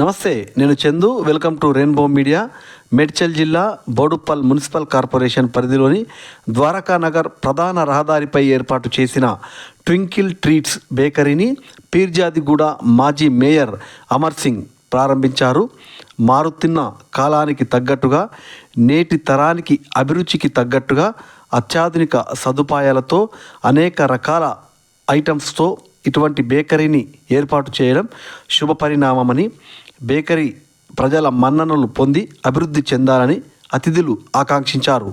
నమస్తే నేను Chandu. Welcome to rainbow media. Medchal జిల్లా బోడుప్పల్ మున్సిపల్ కార్పొరేషన్ పరిధిలోని ద్వారకా నగర్ ప్రధాన రహదారిపై ఏర్పాటు చేసిన ట్వింకిల్ ట్రీట్స్ బేకరీని పీర్జాదిగూడ మాజీ మేయర్ అమర్ సింగ్ ప్రారంభించారు. మారుతున్న కాలానికి తగ్గట్టుగా నేటి తరానికి అభిరుచికి తగ్గట్టుగా అత్యాధునిక సదుపాయాలతో అనేక రకాల ఐటమ్స్తో ఇటువంటి బేకరీని ఏర్పాటు చేయడం శుభపరిణామమని బేకరీ ప్రజల మన్ననలు పొంది అభివృద్ధి చెందాలని అతిథులు ఆకాంక్షించారు.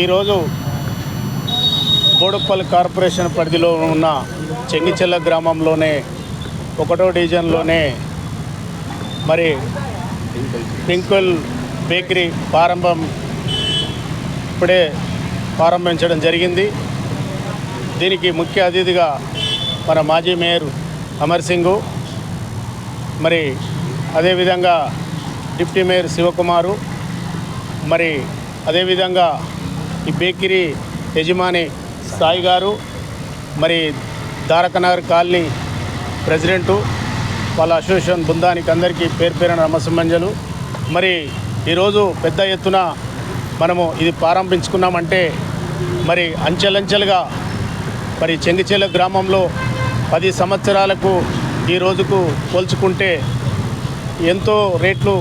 ఈరోజు బోడుప్పల్ కార్పొరేషన్ పరిధిలో ఉన్న చెంగిచెల్ల గ్రామంలోనే ఒకటో డివిజన్లోనే మరి పింకుల్ బేకరీ ప్రారంభం ఇప్పుడే ప్రారంభించడం జరిగింది. దీనికి ముఖ్య అతిథిగా మన మాజీ మేయర్ అమర్ సింగు మరి అదేవిధంగా డిప్యూటీ మేయర్ శివకుమారు మరి అదేవిధంగా ఈ బేకరీ యజమాని సాయి గారు మరి ద్వారకనగర్ కాలనీ ప్రెసిడెంటు వాళ్ళ అసోసియేషన్ బృందానికి అందరికీ పేరు పేరున నమస్సంజలు మరి ఈరోజు పెద్ద ఎత్తున మనము ఇది ప్రారంభించుకున్నామంటే మరి అంచెలంచెలుగా మరి చెంగిచెల గ్రామంలో పది సంవత్సరాలకు ఈ రోజుకు పోల్చుకుంటే ఎంతో రేట్లు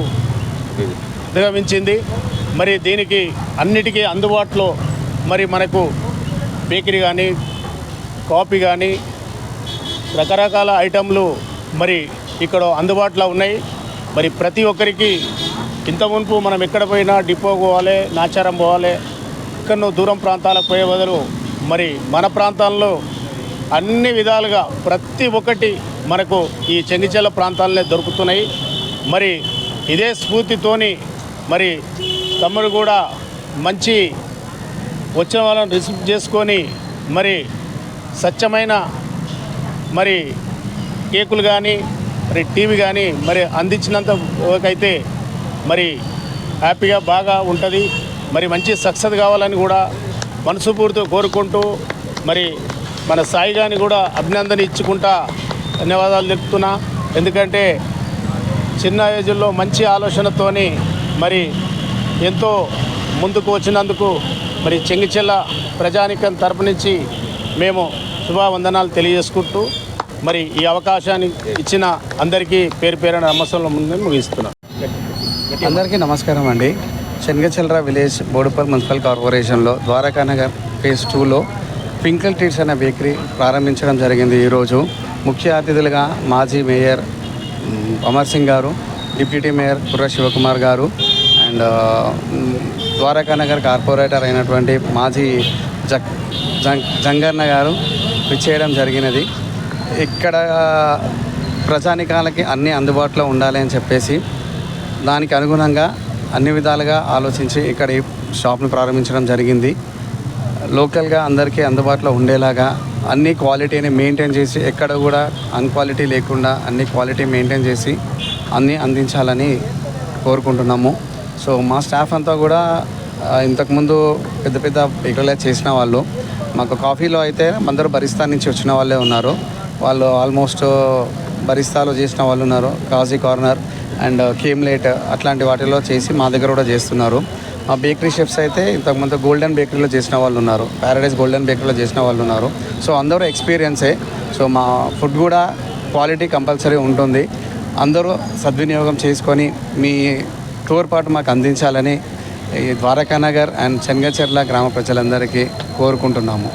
దిగమించింది మరి దీనికి అన్నిటికీ అందుబాటులో మరి మనకు బేకరీ కానీ కాఫీ కానీ రకరకాల ఐటెంలు మరి ఇక్కడ అందుబాటులో ఉన్నాయి. మరి ప్రతి ఒక్కరికి ఇంత మునుపు మనం ఎక్కడ పోయినా డిపో పోవాలి నాచారం పోవాలి ఎక్కడో దూరం ప్రాంతాలకు పోయే బదులు మరి మన ప్రాంతాల్లో అన్ని విధాలుగా ప్రతి ఒక్కటి మనకు ఈ చెంగిచెల్ల ప్రాంతాలనే దొరుకుతున్నాయి. మరి ఇదే స్ఫూర్తితోని మరి తమ్ముడు కూడా మంచి వచ్చిన వాళ్ళని రిసీవ్ చేసుకొని మరి స్వచ్ఛమైన మరి కేకులు కానీ మరి టీవీ కానీ మరి అందించినంత అయితే మరి హ్యాపీగా బాగా ఉంటుంది. మరి మంచి సక్సెస్ కావాలని కూడా మనసుపూర్తితో కోరుకుంటూ మరి మన సాయి గారిని కూడా అభినందన ఇచ్చుకుంటా ధన్యవాదాలు చెప్తున్నా ఎందుకంటే చిన్న ఏజ్లో మంచి ఆలోచనతోని మరి ఎంతో ముందుకు వచ్చినందుకు మరి చెంగిచెల్ల ప్రజానికం తరపు నుంచి మేము శుభావందనాలు తెలియజేసుకుంటూ మరి ఈ అవకాశాన్ని ఇచ్చిన అందరికీ పేరు పేరైన నమస్కారం ముందు ముగిస్తున్నాం. అందరికీ నమస్కారం అండి. శనగచిల్ర విలేజ్ బోడుపల్ మున్సిపల్ కార్పొరేషన్లో ద్వారకానగర్ ఫేజ్ టూలో ట్వింకిల్ ట్రీట్స్ అనే బేకరీ ప్రారంభించడం జరిగింది ఈరోజు. ముఖ్య అతిథులుగా మాజీ మేయర్ అమర్ సింగ్ గారు డిప్యూటీ మేయర్ కుర్ర శివకుమార్ గారు అండ్ ద్వారకా ద్వారకానగర్ కార్పొరేటర్ అయినటువంటి మాజీ జక్ జంగ్ జంగన్న గారు విచ్చేయడం జరిగినది. ఇక్కడ ప్రజానికాలకి అన్నీ అందుబాటులో ఉండాలి అని చెప్పేసి దానికి అనుగుణంగా అన్ని విధాలుగా ఆలోచించి ఇక్కడ ఈ షాప్ను ప్రారంభించడం జరిగింది. లోకల్గా అందరికీ అందుబాటులో ఉండేలాగా అన్ని క్వాలిటీని మెయింటైన్ చేసి ఎక్కడ కూడా అన్క్వాలిటీ లేకుండా అన్ని క్వాలిటీ మెయింటైన్ చేసి అన్నీ అందించాలని కోరుకుంటున్నాము. సో మా స్టాఫ్ అంతా కూడా ఇంతకుముందు పెద్ద పెద్ద బేకరీలో చేసిన వాళ్ళు. మాకు కాఫీలో అయితే అందరూ బరిస్తా నుంచి వచ్చిన వాళ్ళే ఉన్నారు. వాళ్ళు ఆల్మోస్ట్ బరిస్తాలో చేసిన వాళ్ళు ఉన్నారు. కాజీ కార్నర్ అండ్ కేమ్లేట్ అట్లాంటి వాటిలో చేసి మా దగ్గర కూడా చేస్తున్నారు. మా బేకరీ షెఫ్స్ అయితే ఇంతకుముందు గోల్డెన్ బేకరీలో చేసిన వాళ్ళు ఉన్నారు. ప్యారడైజ్ గోల్డెన్ బేకరీలో చేసిన వాళ్ళు ఉన్నారు. సో అందరూ ఎక్స్పీరియన్సే. సో మా ఫుడ్ కూడా క్వాలిటీ కంపల్సరీ ఉంటుంది. అందరూ సద్వినియోగం చేసుకొని మీ తోడ్పాటు మాకు అందించాలని ఈ ద్వారకానగర్ అండ్ చెంగచెర్ల గ్రామ ప్రజలందరికీ కోరుకుంటున్నాము.